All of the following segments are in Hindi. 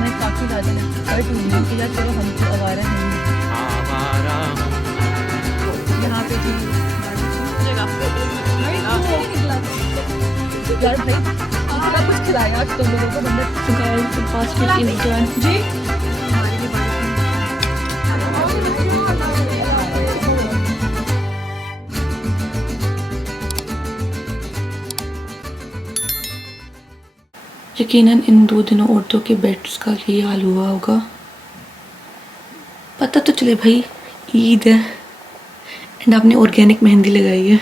मैं काफ़ी ज़्यादा एक्सपर्ट हूँ कि यार चलो हम तो आवारा हैं यहाँ पे जी यार भाई इतना कुछ खिलाया आज तुम लोगों को बंदा फास्ट फूड की रिटर्न जी हमारे लिए यकीनन इन 2 दिनों औरतों के बेड्स का ये हाल हुआ होगा। पता तो चले भाई ईद है एंड आपने ऑर्गेनिक मेहंदी लगाई है।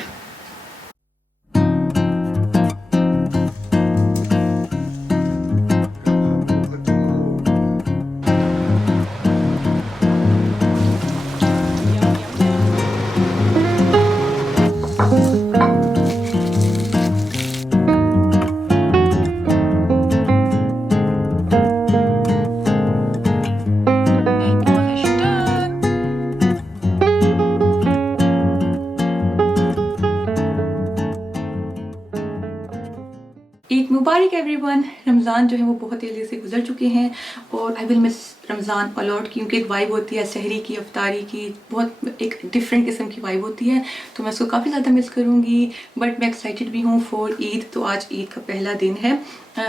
ईद मुबारक एवरीवन। रमज़ान जो है वो बहुत तेज़ी से गुजर चुके हैं और I will miss Ramzan a lot क्योंकि एक वाइब होती है सहरी की, अफ्तारी की, बहुत एक डिफरेंट किस्म की वाइब होती है, तो मैं उसको काफ़ी ज़्यादा मिस करूँगी। बट मैं एक्साइटेड भी हूँ फॉर ईद। तो आज ईद का पहला दिन है,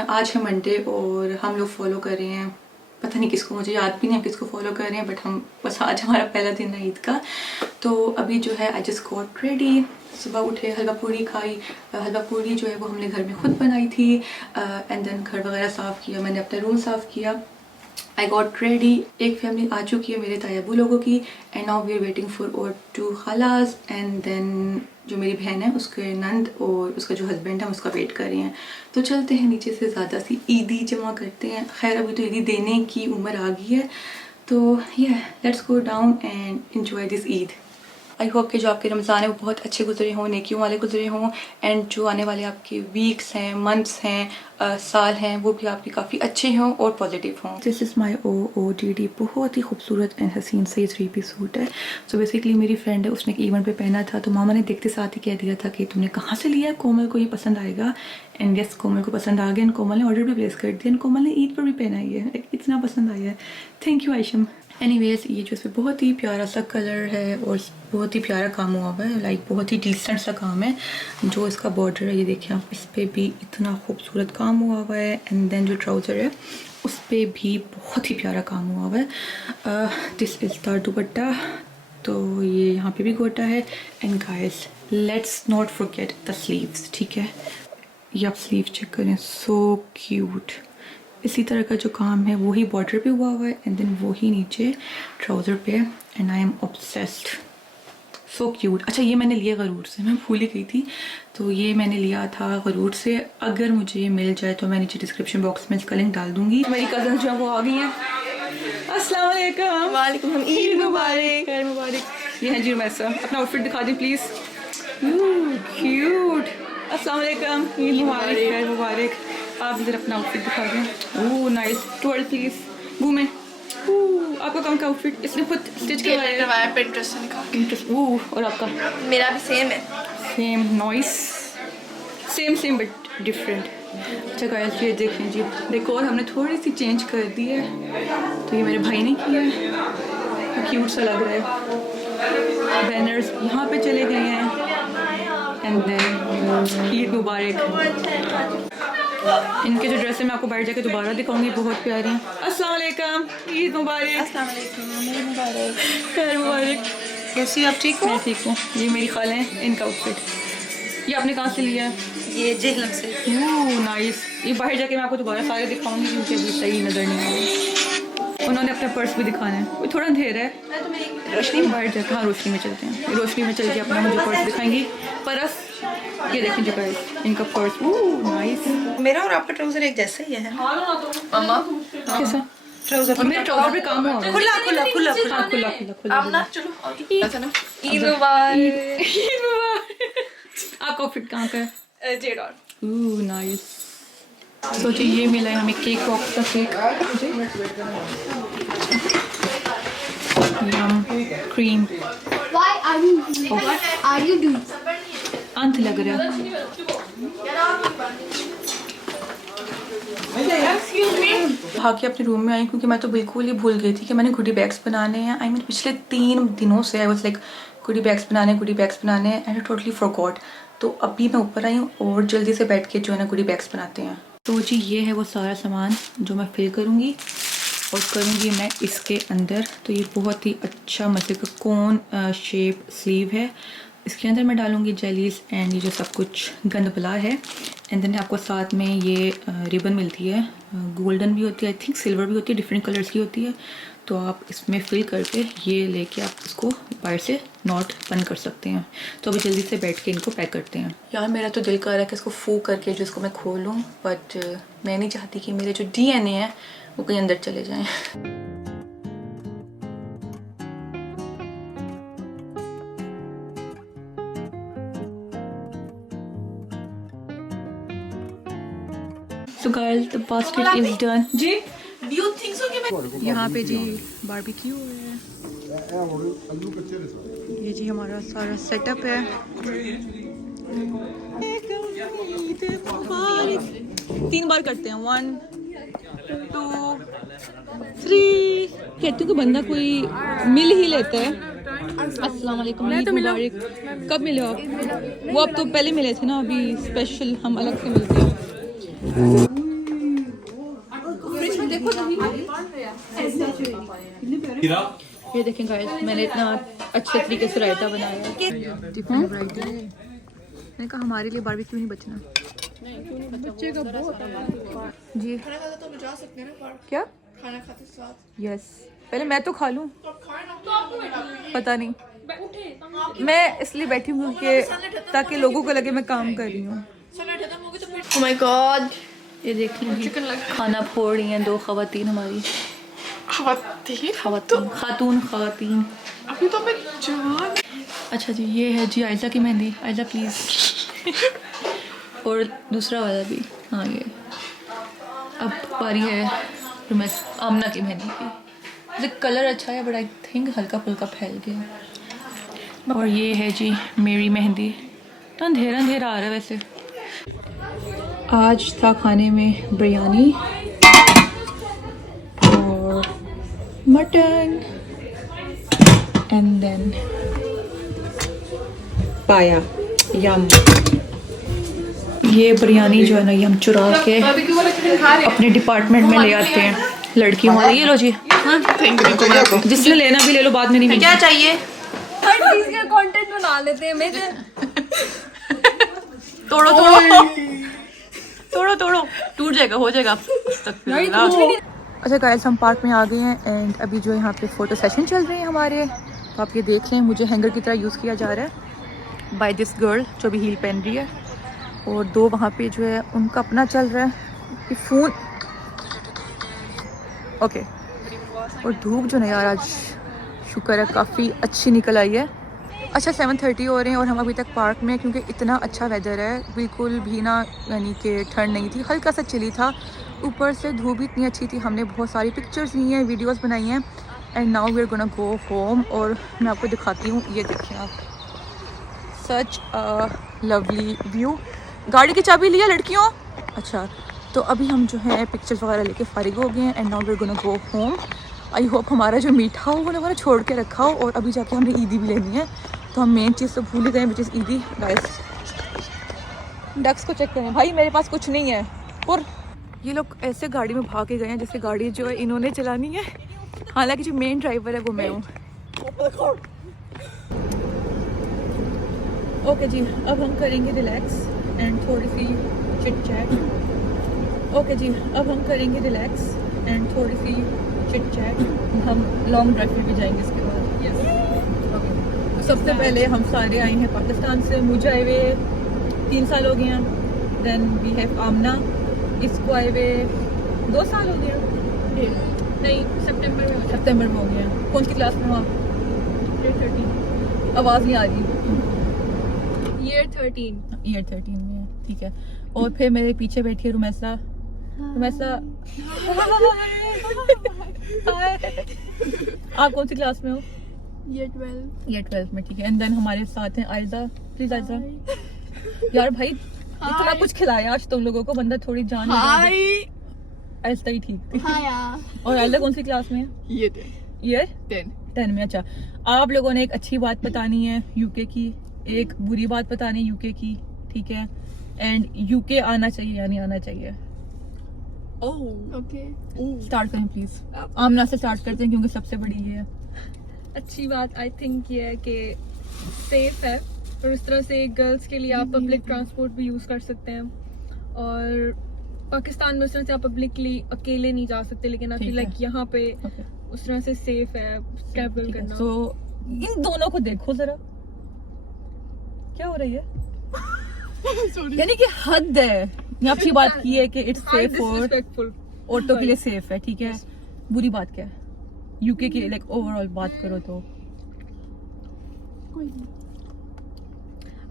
आज है मंडे और हम लोग फॉलो कर रहे हैं, पता नहीं किसको, मुझे याद भी नहीं हम किसको फॉलो कर रहे हैं, बट हम बस आज हमारा पहला दिन है ईद का। तो अभी जो है आई जस्ट गॉट रेडी, सुबह उठे, हलवा पूरी खाई। हलवा पूरी जो है वो हमने घर में खुद बनाई थी एंड देन घर वगैरह साफ़ किया, मैंने अपना रूम साफ़ किया। I got ready. एक फैमिली आ चुकी है मेरे तायाबू लोगों की and now we are waiting for और 2 खालास एंड देन जो मेरी बहन है उसके नंद और उसका जो हस्बैंड है उसका वेट कर रही हैं। तो चलते हैं नीचे से ज़्यादा सी ईदी जमा करते हैं। खैर अभी तो ईदी देने की उम्र आ गई है, तो ये let's go down and enjoy this Eid. I hope कि जो आपके रमज़ान है वो बहुत अच्छे गुजरे हों, नेकियों वाले गुजरे हों एंड जो आने वाले आपके वीक्स हैं, मंथ्स हैं, साल हैं, वो भी आपके काफ़ी अच्छे हों और पॉजिटिव हों। दिस इज़ माई OOTD, बहुत ही खूबसूरत एंड हसीन सा ये 3-piece सूट है। सो बेसिकली मेरी फ्रेंड है, उसने एक इवेंट पे पहना था, तो मामा ने देखते साथ ही कह दिया था कि तुमने कहाँ से लिया, कोमल को ये पसंद आएगा। एंड यस, कोमल को पसंद आ गया एंड कोमल ने ऑर्डर भी प्लेस कर दिया एंड कोमल ने ईद पर भी पहना ही है, इतना पसंद आया है। Thank you आयशम। एनीवेज, ये जो इस पर बहुत ही प्यारा सा कलर है और बहुत ही प्यारा काम हुआ हुआ है, लाइक बहुत ही डिसेंट सा काम है। जो इसका बॉर्डर है ये देखिए आप, इस पर भी इतना खूबसूरत काम हुआ हुआ है एंड देन जो ट्राउज़र है उस पर भी बहुत ही प्यारा काम हुआ हुआ है। दिस इज़ द दुपट्टा, तो ये यहाँ पे भी गोटा है and guys let's not forget the sleeves, ठीक है। ये आप स्लीव चेक करें, सो क्यूट। इसी तरह का जो काम है वही बॉर्डर पे हुआ हुआ है एंड देन वही नीचे ट्राउज़र पे and I am obsessed, so cute. अच्छा, ये मैंने लिया गरूर से, मैं भूल ही गई थी, तो ये मैंने लिया था गरूर से। अगर मुझे ये मिल जाए तो मैं नीचे डिस्क्रिप्शन बॉक्स में इसका लिंक डाल दूँगी। मेरी कज़न जो है वो आ गई हैं। अस्सलाम वालेकुम। वालेकुम, ईद मुबारक। खैर मुबारक। ये हैं जी मैसा, अपना आउटफिट दिखा दें प्लीज़। क्यूट। अस्सलाम वालेकुम, ईद मुबारक। खैर मुबारक। आप इधर अपना आउटफिट दिखा दें। Oh nice, twelve please. घूमें। आपका कौन का आउटफिट इसने खुद स्टिच करवाया? पिंटरेस्ट से निकाल। पिंटरेस्ट। और आपका? मेरा भी सेम है। Same, nice. Same but different. अच्छा गाइस, ये देखें जी, डेकोर हमने थोड़ी सी चेंज कर दी है, तो ये मेरे भाई ने किया है, क्यूट सा लग रहा है। बैनर्स यहाँ पे चले गए हैं एंड देन ईद मुबारक। इनके जो ड्रेस है मैं आपको बाहर जाके दोबारा दिखाऊंगी, बहुत प्यारे हैं। अस्सलाम वालेकुम, ईद मुबारक। अस्सलाम वालेकुम, ईद मुबारक। खैर मुबारक। कैसी आप ठीक हो? मैं ठीक हूँ। ये मेरी खाला हैं, इनका आउटफिट। ये आपने कहाँ से लिया है? ये जेहलम से। Oh nice. ये बाहर जाके मैं आपको दोबारा सारे दिखाऊंगी क्योंकि अभी सही नज़र नहीं आ रहा। उन्होंने अपना पर्स भी दिखाना है, वो थोड़ा अंधेरा है। रोशनी में बाहर जाकर, हाँ रोशनी में चलते हैं। रोशनी में चल के अपना मुझे पर्स दिखाएंगी। पर्स ये देखें जो गाइस, इनका पर्स। Oh nice. मेरा और आपका ट्राउजर एक जैसा ही है। मम्मा कैसा ट्राउजर? मेरे ट्राउजर पे काम हुआ है। खुला खुला खुला खुला हाँ खुला खुला खुला। अब ना चलो ईद मुबारक। ईद मुबारक। आपका आउटफिट कहाँ का है? जेडॉर। Oh nice. सोचिए ये मिला है हमें केक बॉक्स का cake, yum cream. Why are you doing? अंत लग रहा है। Excuse me. भाग के अपने रूम में आई क्योंकि मैं तो बिल्कुल ही भूल गई थी कि मैंने गुडी बैग्स बनाने हैं। आई मीन पिछले 3 दिनों से I was like goodie bags बनाने एंड आई टोटली फॉरगॉट। तो अभी मैं ऊपर आई हूँ और जल्दी से बैठ के जो है ना गुडी बैग्स बनाते हैं। तो जी ये है वो सारा सामान जो मैं फिल करूँगी और करूँगी मैं इसके अंदर। तो ये बहुत ही अच्छा मजे का कोन शेप स्लीव है। इसके अंदर मैं डालूँगी जेलीज एंड ये जो सब कुछ गंद बला है। एंड देन आपको साथ में ये रिबन मिलती है, गोल्डन भी होती है, आई थिंक सिल्वर भी होती है, डिफरेंट कलर्स की होती है। तो आप इसमें फिल करके ये लेके आप इसको बाहर से नॉट बंद कर सकते हैं। तो अभी जल्दी से बैठ के इनको पैक करते हैं। यार मेरा तो दिल कर रहा है कि इसको फू करके जो इसको मैं खोलूँ, बट मैं नहीं चाहती कि मेरे जो DNA है वो कहीं अंदर चले जाएं। So guys, the basket is done. Ji? Do you think so कि मैं यहाँ पे जी बारबेक्यू हो रहा है। ये जी हमारा सारा सेटअप है। 3 बार करते हैं, 1 2 3। कहती हूँ कि बंदा कोई मिल ही लेता है। अस्सलाम वालेकुम, ईद मुबारक। कब मिले हो आप? वो अब तो पहले मिले थे ना, अभी स्पेशल हम अलग से मिलते हैं। ये देखें गाइस, मैंने इतना अच्छे तरीके से रायता बनाया है। डिफरेंट वैरायटी है। मैंने कहा हमारे लिए बारबेक्यू नहीं बचना। बच्चेगा बहुत जी। खाना खाता तो बचा सकते हैं ना। क्या खाना खाते साथ? यस, पहले मैं तो खा लूं। पता नहीं, मैं इसलिए बैठी हूँ कि ताकि लोगों को लगे मैं काम कर रही हूँ। Oh my God, ये देख लीजिए, खाना फोड़ रही हैं 2 खवातीन हमारी। खातून अभी तो मैं जवान। अच्छा जी, ये है जी आयजा की मेहंदी। आयजा प्लीज। और दूसरा वाला भी, हाँ ये। अब बारी है रुमैस आमना की मेहंदी की। कलर अच्छा है बट आई थिंक हल्का फुल्का फैल गया। और ये है जी मेरी मेहंदी। तो अंधेरा अंधेरा आ रहा है वैसे। आज था खाने में बिरयानी और मटन एंड देन पाया यम। ये बिरयानी जो है ना, ये हम चुरा के अपने डिपार्टमेंट में ले आते हैं लड़कियों वाले। ये लो जी, जिसने लेना भी ले लो, बाद में नहीं। क्या चाहिए? हर चीज का कंटेंट बना लेते हैं मेरे। तोड़ो तोड़ो तोड़ो तोड़ो, टूट जाएगा, हो जाएगा। अच्छा गाइस, हम पार्क में आ गए हैं एंड अभी जो यहाँ पे फोटो सेशन चल रहे हैं हमारे। तो आप ये देख लें, मुझे हैंगर की तरह यूज़ किया जा रहा है बाय दिस गर्ल जो भी हील पहन रही है। और 2 वहाँ पे जो है उनका अपना चल रहा है कि फ़ोन। ओके। और धूप जो ना यार आज शुक्र है काफ़ी अच्छी निकल आई है। अच्छा 7:30 हो रहे हैं और हम अभी तक पार्क में, क्योंकि इतना अच्छा वेदर है, बिल्कुल भी ना यानी कि ठंड नहीं थी, हल्का सा चिली था, ऊपर से धूप भी इतनी अच्छी थी। हमने बहुत सारी पिक्चर्स ली हैं, वीडियोस बनाई हैं and now we are gonna go home. और मैं आपको दिखाती हूँ, ये देखें आप, सच अ लवली व्यू। गाड़ी की चाबी लिया लड़कियों? अच्छा, तो अभी हम जो है पिक्चर्स वगैरह लेके फारिग हो गए हैं and now we are gonna go home. I hope हमारा जो मीठा हो वो हमारा छोड़ के रखा हो। और अभी जाके हमने ईदी भी लेनी है, तो हम मेन चीज़ तो भूल ही गए, विच इज़ ईदी। गाइस डक्स को चेक करें भाई, मेरे पास कुछ नहीं है। और ये लोग ऐसे गाड़ी में भाग के गए हैं जैसे गाड़ी जो है इन्होंने चलानी है, हालांकि जो मेन ड्राइवर है वो मैं हूँ। ओके जी, अब हम करेंगे रिलैक्स एंड थोड़ी सी चिट चैट। ओके जी, अब हम करेंगे रिलैक्स एंड थोड़ी सी चिट चैट। हम लॉन्ग ड्राइव पर भी जाएंगे इसके बाद। Yes okay. सबसे पहले हम सारे आए हैं पाकिस्तान से, मुझे आए हुए 3 साल हो गए हैं। देन वी हैव आमना, इसको आए हुए 2 साल हो गए। नहीं, सितंबर में हो गया। कौन सी क्लास में हो आप? Year 13। आवाज़ नहीं आ रही। Year 13 में है, ठीक है। और फिर मेरे पीछे बैठी है रुमैसा। रुमैसा आप कौन सी क्लास में हो? Year 12 में, ठीक है। एंड देन हमारे साथ हैं आयजा। प्लीज आयजा। यार भाई इतना कुछ खिलाया आज तुम लोगों को, बंदा थोड़ी जान। आहिस्ता ही ठीक थी। हाँ यार। और आयदा कौन सी क्लास में है? ये ईयर 10 10 में। अच्छा, आप लोगों ने एक अच्छी बात बतानी है यूके की, एक बुरी बात बतानी है यूके की, ठीक है? एंड यूके आना चाहिए या नहीं आना चाहिए? Oh okay. स्टार्ट करें प्लीज। आमना से स्टार्ट करते हैं क्योंकि सबसे बड़ी ये है। अच्छी बात आई थिंक ये है कि सेफ है, और उस तरह से गर्ल्स के लिए आप पब्लिक ट्रांसपोर्ट भी यूज़ कर सकते हैं। और पाकिस्तान में उस तरह से आप पब्लिकली अकेले नहीं जा सकते, लेकिन आई ठीक फील है। लाइक यहाँ पे Okay. उस तरह से सेफ है ट्रैवल करना। तो इन दोनों को देखो जरा, क्या हो रही है? सॉरी यानी कि हद है। यहाँ अच्छी बात की है कि इट्स Are सेफ और disrespectful. औरतों के लिए सेफ है, ठीक है? बुरी बात क्या है यूके की, लाइक ओवरऑल बात करो तो? कोई नहीं।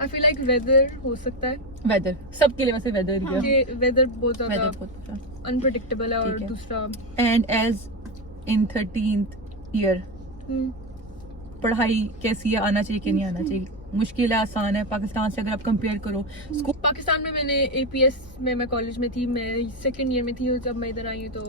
आई फील लाइक वेदर हो सकता है वेदर सबके लिए, वैसे वेदर ही है। कि वेदर बहुत ज्यादा वेदर बहुत। अनप्रेडिक्टेबल है। और ठीक है। दूसरा and age in 13th year hmm, पढ़ाई कैसी है, आना चाहिए कि नहीं आना चाहिए? मुश्किल है, आसान है? पाकिस्तान से अगर आप कंपेयर करो स्कूल। पाकिस्तान में मैंने APS में मैं कॉलेज में थी, मैं सेकंड ईयर में थी, और जब मैं इधर आई तो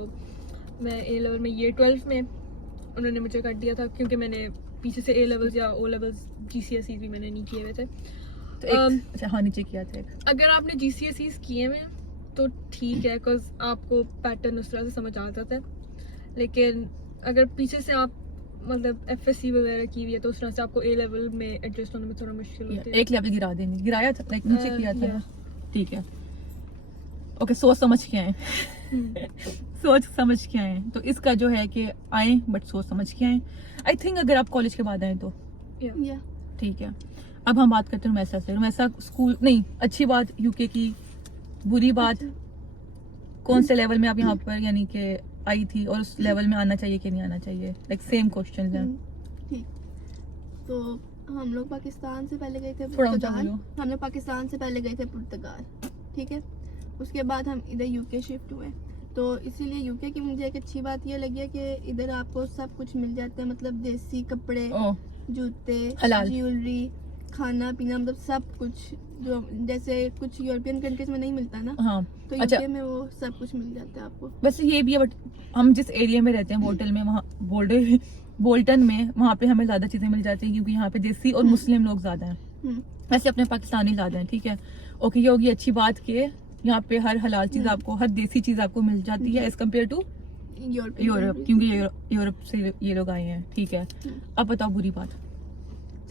मैं A लेवल में ईयर 12 में उन्होंने मुझे कर दिया था, क्योंकि मैंने पीछे से A लेवल्स या O लेवल्स GCSE भी मैंने नहीं किए हुए थे। तो एक, अच्छा हाँ नीचे किया था एक। अगर आपने GCSEs किए हुए हैं तो ठीक है, बिकॉज आपको पैटर्न उस तरह से समझ आ जाता है। लेकिन अगर पीछे से आप मतलब FSC वगैरह की हुई है तो उस तरह से आपको A लेवल में एडजस्ट होने में थोड़ा मुश्किल होती है। एक लेवल गिरा देंगे, गिराया था लाइक नीचे किया था yeah. ना? ठीक है, ओके। सोच समझ के आए। हम्म, सोच समझ के आए, तो इसका जो है कि आए बट सोच समझ के आए। आई थिंक अगर आप कॉलेज के बाद आए तो yeah. या ठीक है। अब हम बात करते हैं रुमैसा से। रुमैसा स्कूल नहीं, अच्छी बात यूके की, बुरी बात कौन से लेवल में आप यहाँ पर यानी कि आई थी, और उस लेवल में आना चाहिए कि नहीं आना चाहिए? लाइक सेम क्वेश्चन है। ठीक। तो हम लोग पाकिस्तान से पहले गए थे थोड़ा ऊंचा पुर्तगाल। बोलो। हम लोग पाकिस्तान से पहले गए थे पुर्तगाल, ठीक है? उसके बाद हम इधर यूके शिफ्ट हुए। तो इसीलिए यूके की मुझे एक अच्छी बात ये लगी है कि इधर आपको सब कुछ मिल जाता है, मतलब देसी कपड़े, ओ जूते, हलाल। ज्वेलरी, खाना पीना, मतलब सब कुछ जो जैसे कुछ यूरोपियन कंट्रीज में नहीं मिलता ना, हाँ तो अच्छा। यूके में वो सब कुछ मिल जाता है आपको। वैसे ये भी है, बट हम जिस एरिया में रहते हैं बोल्टन में, वहाँ बोल्टन में वहाँ पे हमें ज्यादा चीजें मिल जाती हैं क्योंकि यहाँ पे देसी और मुस्लिम लोग ज्यादा हैं। हम्म, वैसे अपने पाकिस्तानी ज्यादा हैं, ठीक है? ओके, ये होगी अच्छी बात कि यहाँ पे हर हलाल चीज आपको, हर देसी चीज आपको मिल जाती है एज कम्पेयर टू यूरोप, क्योंकि यूरोप से ये लोग आए हैं, ठीक है? अब बताओ बुरी बात।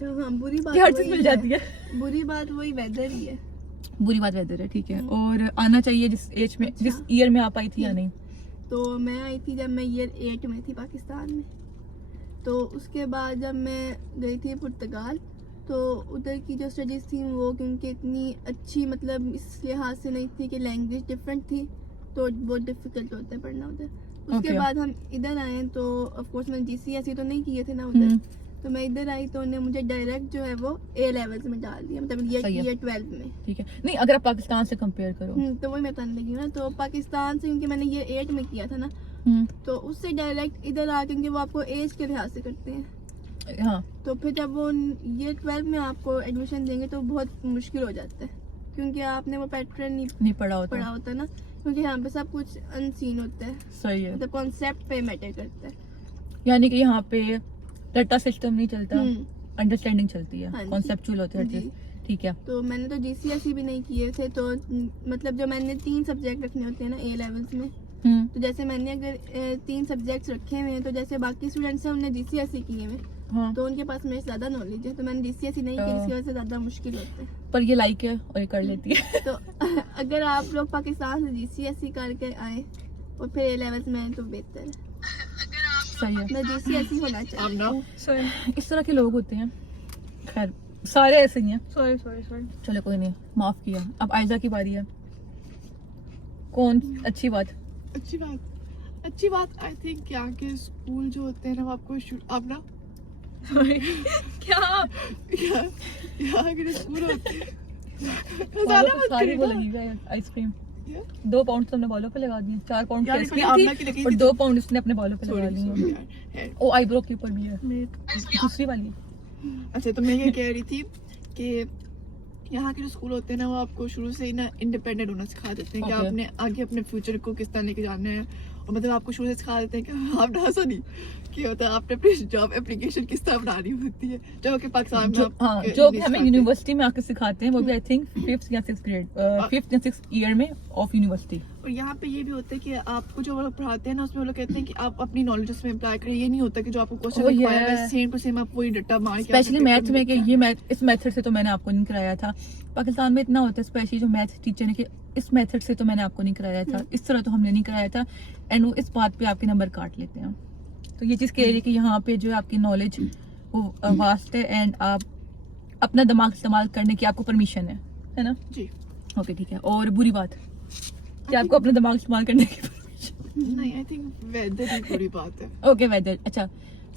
तो हाँ, बुरी बात कि हर चीज वही मिल जाती है। बुरी बात वही वेदर ही है। बुरी बात वेदर है, ठीक है? और आना चाहिए जिस एज में, जिस ईयर में आप आई थी या नहीं? तो मैं आई थी जब मैं ईयर 8 में थी पाकिस्तान में। तो उसके बाद जब मैं गई थी पुर्तगाल, तो उधर की जो स्टडीज़ थी वो क्योंकि इतनी अच्छी मतलब इस लिहाज से नहीं थी कि लैंग्वेज डिफरेंट थी, तो बहुत डिफिकल्ट होता है पढ़ना उधर। उसके Okay. बाद हम इधर आए तो ऑफ कोर्स मैंने GCSE तो नहीं किए थे ना उधर, तो मैं इधर आई तो उन्हें मुझे डायरेक्ट जो है वो A लेवल्स में डाल दिया, मतलब सही है। ईयर 12 में। ठीक है, नहीं अगर आप पाकिस्तान से कंपेयर करो। तो वही मैं बताने लगी हूँ ना। तो पाकिस्तान से क्योंकि मैंने ईयर 8 में किया था ना, तो उससे डायरेक्ट इधर आ, क्योंकि वो आपको एज के लिहाज से करते हैं, हाँ तो फिर जब वो ईयर 12 में आपको एडमिशन देंगे तो बहुत मुश्किल हो जाता है, क्योंकि आपने वो पैटर्न नहीं नहीं पढ़ा होता ना, क्योंकि यहाँ पे सब कुछ अनसीन होता है, सही है। मतलब कॉन्सेप्ट पे मैटर करता है। यानी कि यहाँ पे रट्टा सिस्टम नहीं चलता, हम्म, अंडरस्टैंडिंग चलती हाँ है, जी। कॉन्सेप्चुअल होती है हर जी। चीज, ठीक है? तो मैंने तो GCSE भी नहीं किए थे, तो मतलब जो मैंने 3 सब्जेक्ट रखने होते हैं ना A लेवल्स में, तो जैसे मैंने अगर 3 सब्जेक्ट्स रखे हुए हैं, तो जैसे बाकी स्टूडेंट्स हैं उन्होंने GCSE किए हुए, हाँ। तो उनके पास मेरे से ज़्यादा नॉलेज है, तो मैंने GCSE नहीं की, इसकी वजह से ज़्यादा मुश्किल होता है। पर ये लाइक है और ये कर लेती है। तो अगर आप लोग पाकिस्तान से GCSE करके आए और फिर A लेवल्स में आए तो बेहतर है। सही है। मैं GCSE होना चाहिए। सॉरी इस तरह के लोग होते हैं, खैर सारे ऐसे ही हैं। सॉरी चलो कोई नहीं, माफ किया। अब आयजा की बारी है। कौन अच्छी बात? अच्छी बात आई थिंक यहाँ के स्कूल जो होते हैं ना वो आपको अब ना क्या यहाँ के जो स्कूल होते हैं सारी वो लगी हुई है आइसक्रीम। 2 पाउंड तो हमने बालों पे लगा दिए, 4 पाउंड की यार, आइसक्रीम आपने की लगी थी और थी 2 पाउंड उसने अपने बालों पे लगा दिए। है। ओ आईब्रो के ऊपर भी है दूसरी वाली। अच्छा, तो मैं ये कह रही थी कि यहाँ के जो स्कूल होते हैं ना वो आपको शुरू से ही ना इंडिपेंडेंट होना सिखा देते हैं कि Okay. आपने आगे अपने फ्यूचर को किस तरह लेके जाना है, और मतलब आपको शुरू से सिखा देते हैं कि आप ना नहीं कि होता है आपने अपनी जॉब एप्लीकेशन किस तरह बनानी होती है, जो कि पाकिस्तान में जो आप हाँ नहीं जो सिखाते। हमें यूनिवर्सिटी में आके सिखाते हैं वो भी आई थिंक 5th या 6th ग्रेड 5th या 6th ईयर में ऑफ यूनिवर्सिटी। और यहाँ पे ये भी होता है कि आपको जो वो लोग पढ़ाते हैं ना उसमें वो लोग कहते हैं कि आप अपनी नॉलेज उसमें अप्लाई करें, ये नहीं होता कि जो आपको क्वेश्चन Oh, लिखवाया है yeah. सेम टू सेम आप वही डट्टा मार के स्पेशली अपने मैथ पेपर में कि लिखें। ये मैथ इस मेथड से तो मैंने आपको नहीं कराया था। पाकिस्तान में इतना होता है स्पेशली जो मैथ टीचर ने कि इस मेथड से तो मैंने आपको नहीं कराया था, इस तरह तो हमने नहीं कराया था, एंड वो इस बात पे आपके नंबर काट लेते हैं। तो ये चीज़ कह रही है कि यहाँ पे जो है आपकी नॉलेज वो वास्ट है एंड आप अपना दिमाग इस्तेमाल करने की आपको परमिशन है ना? जी ओके ठीक है। और बुरी बात कि आपको अपना दिमाग इस्तेमाल करने की परमिशन। नहीं, आई थिंक वेदर ही बुरी बात है। ओके वेदर, अच्छा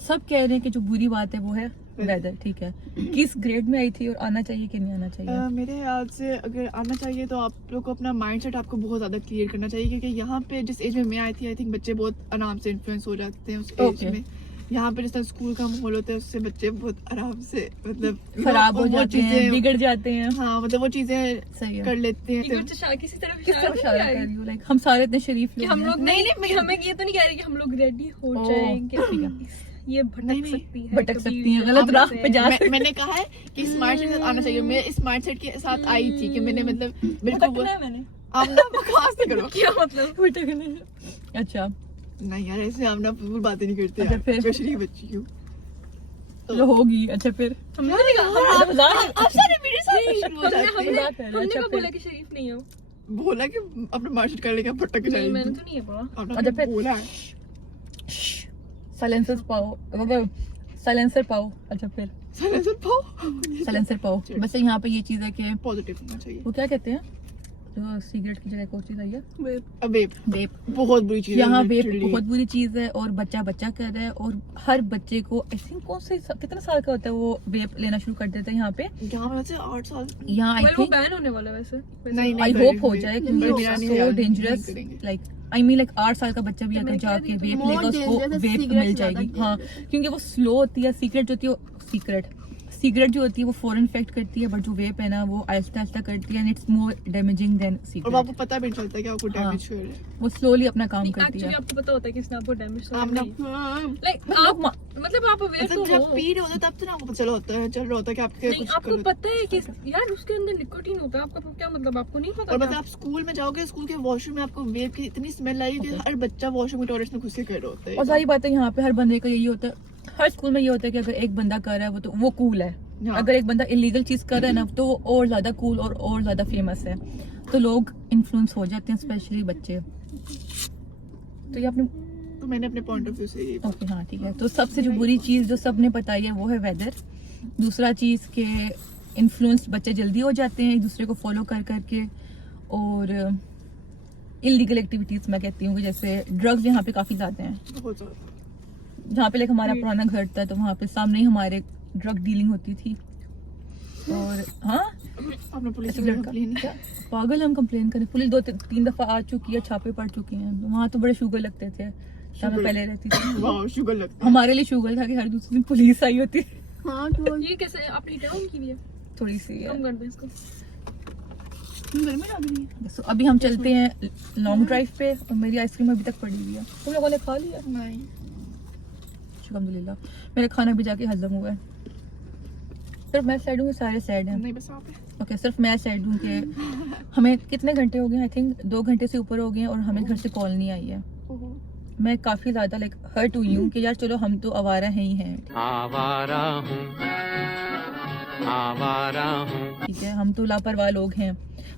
सब कह रहे हैं कि जो बुरी बात है वो है वेदर, ठीक है। किस ग्रेड में आई थी और आना चाहिए कि नहीं आना चाहिए? मेरे ख्याल से अगर आना चाहिए तो आप लोग को अपना माइंडसेट आपको बहुत ज़्यादा क्लियर करना चाहिए, क्योंकि यहाँ पे जिस एज में मैं आई थी आई थिंक बच्चे बहुत आराम से इन्फ्लुएंस हो जाते हैं उस एज Okay. में। यहाँ पे जिस तरह स्कूल का माहौल होता है उससे बच्चे बहुत आराम से मतलब खराब हो वो जाते हैं, चीज़ें- बिगड़ जाते हैं। हाँ मतलब वो चीजें सही है। कर लेते हैं। इधर से किसी तरफ किस तरफ इशारा इशारा नहीं कर कर रही हो? लाइक हम सारे इतने शरीफ कि लोग हम हैं। लोग नहीं हमें ये तो नहीं कह रहे कि हम लोग रेडी हो ओह, जाएंगे, ठीक है। ये भटक नहीं, नहीं, सकती है, भटक कभी सकती है, भी गलत राह से। पे जा सकती मैंने कहा है कि इस माइंडसेट के साथ आना चाहिए। मैं इस माइंडसेट के साथ आई थी कि मैंने मतलब बिल्कुल भटकना है मैंने। आमना बकवास नहीं करो। क्या मतलब? भटकना है। अच्छा नहीं यार ऐसे आमना फजूल बातें नहीं करते अच्छा, यार, फिर? मैं शरीफ बच्ची हूँ। जो होगी। अच्छा फिर हमने नहीं कहा, आप मजाक आप सारे मेरे साथ शुरू हो जाते हमने मजाक कर रहे हैं। हमने अच्छा, कब फिर? बोला कि शरीफ नहीं हो? हैं। बोला कि अपना माइंडसेट कर लेके भटक नहीं, मैंने जाएगी। तो नहीं है बोला। आपने अच्छा, फिर? बोला है। साइलेंसर पाओ, साइलेंसर पाओ। अच्छा फिर साइलेंसर पाओ। साइलेंसर पाओ। वैसे यहाँ पे ये चीज है कि पॉजिटिव होना चाहिए। वो क्या कहते हैं जो सिगरेट की जगह कोई चीज आई है, अबे वेप। बहुत बुरी चीज है यहाँ वेप literally। बहुत बुरी चीज है और बच्चा बच्चा कर रहा है, और हर बच्चे को आई थिंक कौन से कितना साल का होता है वो वेप लेना शुरू कर देता है यहाँ पे। यहाँ पे वैसे 8 साल यहाँ आई Well, वो थिंक बैन होने वाला है वैसे। नहीं, आई करेंगे। होप हो जाए पर क्योंकि मेरा नहीं सो ख्याल, डेंजरस, नहीं करेंगे। लाइक आई मीन लाइक 8 साल का बच्चा भी तो अगर मैं कह जाके रही वेप हूँ, लेगा उसको more dangerous है, वेप cigarette मिल से जाएगी। ज्यादा हाँ dangerous। क्योंकि वो स्लो होती है, सिगरेट जो होती है सिगरेट जो होती है वो फौरन इफेक्ट करती है, बट जो वेप है ना वो आहिस्ता आहिस्ता करती है and it's more damaging than और सिगरेट। आपको पता भी नहीं चलता कि आपको हाँ। डैमेज हो रहा है। वो स्लोली अपना काम करती एक्चुअली है। आपको पता होता है कि इसने आपको डैमेज तो आपने लाइक लोग आप मा- मतलब आप अवेयर तो मतलब जब हो। पी रहे होते तब तो ना आपको पता चल रहा होता है कि आपके नहीं, कुछ आपको गलत- पता है कि यार उसके अंदर निकोटीन होता है, आपका क्या मतलब आपको नहीं पता और क्या? मतलब आप स्कूल में जाओगे, स्कूल के वॉशरूम में आपको वेप की इतनी स्मेल आएगी कि हर बच्चा वॉशरूम में टॉयलेट में घुस के कर रहा होता है। और सारी बातें यहाँ पे हर बंदे का यही होता है, हर स्कूल में ये होता है कि अगर एक बंदा कर रहा है वो तो वो कूल है, हाँ। अगर एक बंदा इलीगल चीज कर रहा है ना तो वो और ज्यादा कूल और ज्यादा फेमस है, तो लोग इन्फ्लुएंस हो जाते हैं स्पेशली बच्चे। तो ये आपने तो मैंने अपने पॉइंट ऑफ व्यू से ये ओके हाँ ठीक है। तो सबसे जो बुरी चीज जो सबने बताई है वो है वेदर। दूसरा चीज के इन्फ्लुएंस बच्चे जल्दी हो जाते हैं एक दूसरे को फॉलो कर करके, और इलीगल एक्टिविटीज मैं कहती हूँ कि जैसे ड्रग्स यहाँ पे काफी ज्यादा हैं। बहुत ज्यादा। जहाँ पे लाइक हमारा पुराना घर था तो वहाँ पे सामने ही हमारे ड्रग डीलिंग होती थी। और हाँ आपने पुलिस ऐसे में लड़का कंप्लेन क्या पागल, हम कंप्लेन करें, पुलिस 2-3 दफा आ चुकी है, छापे पड़ चुके हैं। वहाँ तो बड़े शुगर लगते थे जहाँ मैं शुगर? पहले रहती थी। वाह शुगर लगता है। हमारे लिए शुगर था कि हर दूसरे दिन पुलिस आई होती थी। हाँ तो ये कैसे आपने डाउन की है? थोड़ी सी कम कर दे इसको। घर में लग रही है। So, अभी हम चलते हैं लॉन्ग ड्राइव पे, और मेरी आइसक्रीम अभी तक पड़ी हुई है। तुम लोगों ने खा लिया? नहीं अल्हम्दुलिल्लाह मेरा खाना भी जाके हजम हुआ है। सिर्फ मैं सैड हूँ, सारे सैड हैं। नहीं बस आप है। ओके सिर्फ मैं सैड हूँ कि हमें कितने घंटे हो गए, आई थिंक 2 घंटे से ऊपर हो गए हैं और हमें घर से कॉल नहीं आई है। ओहो। मैं काफी ज्यादा लाइक हर्ट हुई हूँ कि यार चलो हम तो आवारा हैं ही हैं, आवारा हूँ आवारा हूँ ठीक है, हम तो लापरवाह लोग हैं,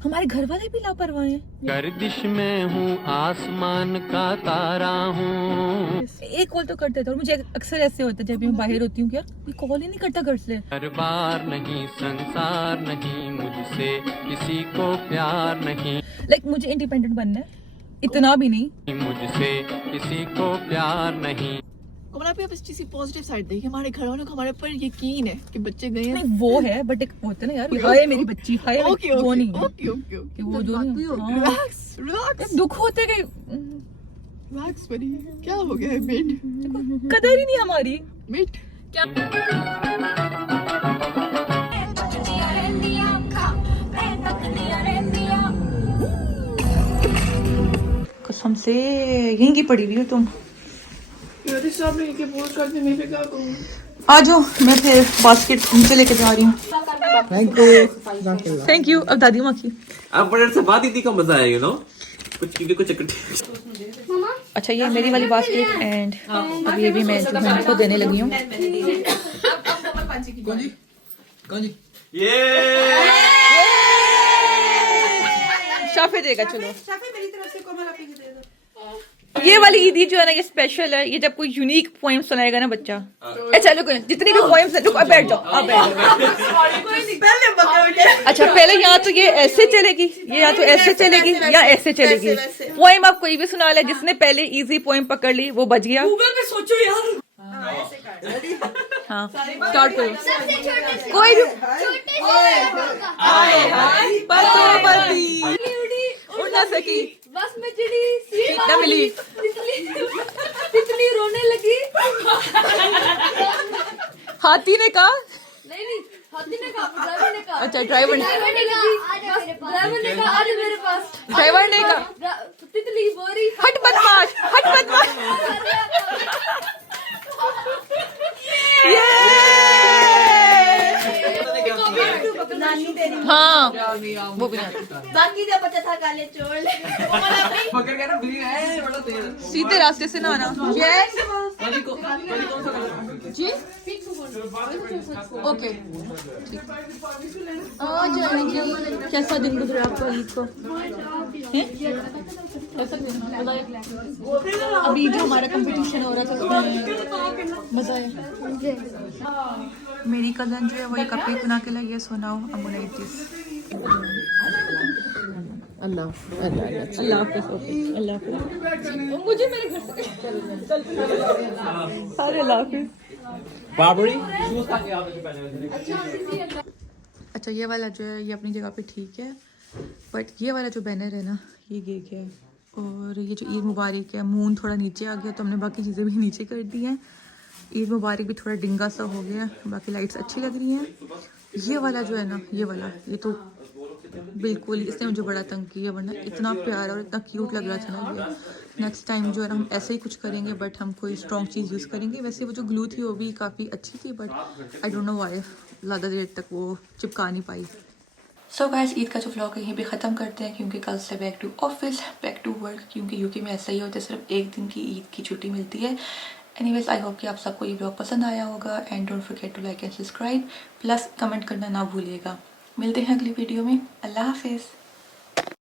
हमारे घर वाले भी लापरवाह हैं। गर्दिश में हूँ आसमान का तारा हूँ एक कॉल तो करते थे, और मुझे अक्सर ऐसे होता है जब मैं बाहर होती हूँ क्या ये कॉल ही नहीं करता घर से। हर बार नहीं संसार नहीं मुझसे किसी को प्यार नहीं लाइक मुझे इंडिपेंडेंट बनना है, इतना भी नहीं। मुझसे किसी को प्यार नहीं कमला पे आप इस चीज की पॉजिटिव साइड देखिए, हमारे घर वालों को हमारे पर यकीन है कि बच्चे गए हैं। नहीं वो है, बट एक होता है ना यार, हाय मेरी बच्ची, हाय ओके वो नहीं ओके है ओके ओके ओके कि वो जो नहीं हाँ, रिलैक्स रिलैक्स दुख होते कि रिलैक्स बनी। क्या हो गया है मिट कदर ही नहीं हमारी। मिट क्या कसम से यहीं की पड़ी हुई हो तुम। यार इस साहब ने ये पोस्ट कर दी, मैं फिर क्या करूँ? आ जाओ, मैं फिर बास्केट नीचे लेके जा रही हूँ। Thank you. अब दादी माँ की अब बड़े से बात ही का मजा आया, यू नो, कुछ चीजें कुछ इकट्ठी। अच्छा ये मेरी वाली बास्केट एंड अब ये भी मैं जो है उनको देने लगी हूँ। शाफे देगा, चलो ये वाली ईदी जो है ना ये स्पेशल है। ये जब कोई यूनिक पोएम सुनाएगा ना बच्चा, अच्छा लोग जितनी भी पोएम्स है, रुको अब बैठ जाओ, अब बैठ जाओ। अच्छा पहले यहाँ तो ये ऐसे चलेगी, ये या तो ऐसे चलेगी या ऐसे चलेगी। पोएम आप कोई भी सुना ले, जिसने पहले इजी पोएम पकड़ ली वो बच गया। गूगल पे सोचो यार। हाँ स्टार्ट करो। कोई भी उड़ ना सकी, बस में चिड़ी ना मिली, तितली रोने लगी। हाथी ने कहा, नहीं हाथी ने कहा, ड्राइवर ने कहा। अच्छा ड्राइवर ने ड्राइवर ने कहा आज मेरे पास। ड्राइवर ने कहा तितली बोरी हट बदमाश, हट बदमाश। हाँ वो भी बाकी जो बचा था काले चोर। सीधे रास्ते से ना आना। जी ओके कैसा दिन गुजरा आपका ईद को? अभी जो हमारा कंपटीशन हो रहा था उसमें मजा आया। मेरी कजन जो है वो ये कपड़े बना के लाई है। So now I am gonna eat this. अल्लाह हाफिज़। ओके अल्लाह हाफिज़। मुझे मेरे घर से अरे अल्लाह हाफिज़। अच्छा ये वाला जो है ये अपनी जगह पे ठीक है, बट ये वाला जो बैनर है ना ये गेक है। और ये जो ईद मुबारक है, मून थोड़ा नीचे आ गया तो हमने बाकी चीज़ें भी नीचे कर दी हैं। ईद मुबारक भी थोड़ा डिंगा सा हो गया, बाकी लाइट्स अच्छी लग रही हैं। ये वाला जो है ना ये वाला ये तो बिल्कुल इसने मुझे बड़ा तंग किया, वरना इतना प्यारा और इतना क्यूट लग रहा था ना ये। नेक्स्ट टाइम जो है ना हम ऐसे ही कुछ करेंगे, बट हम कोई स्ट्रॉन्ग चीज़ यूज़ करेंगे। वैसे वो जो ग्लू थी वो भी काफ़ी अच्छी थी, but I don't know why ज़्यादा देर तक वो चिपका नहीं पाई। सो गाइस ईद का जो व्लॉग है यहीं पे ख़त्म करते हैं, क्योंकि कल से back to office, back to work. क्योंकि यूके में ऐसा ही होता है, सिर्फ एक दिन की ईद की छुट्टी मिलती है। एनीवेज आई होप कि आप सबको ये व्लॉग पसंद आया होगा। And don't forget to like and subscribe, plus comment करना ना भूलिएगा। मिलते हैं अगली वीडियो में। अल्लाह हाफिज़।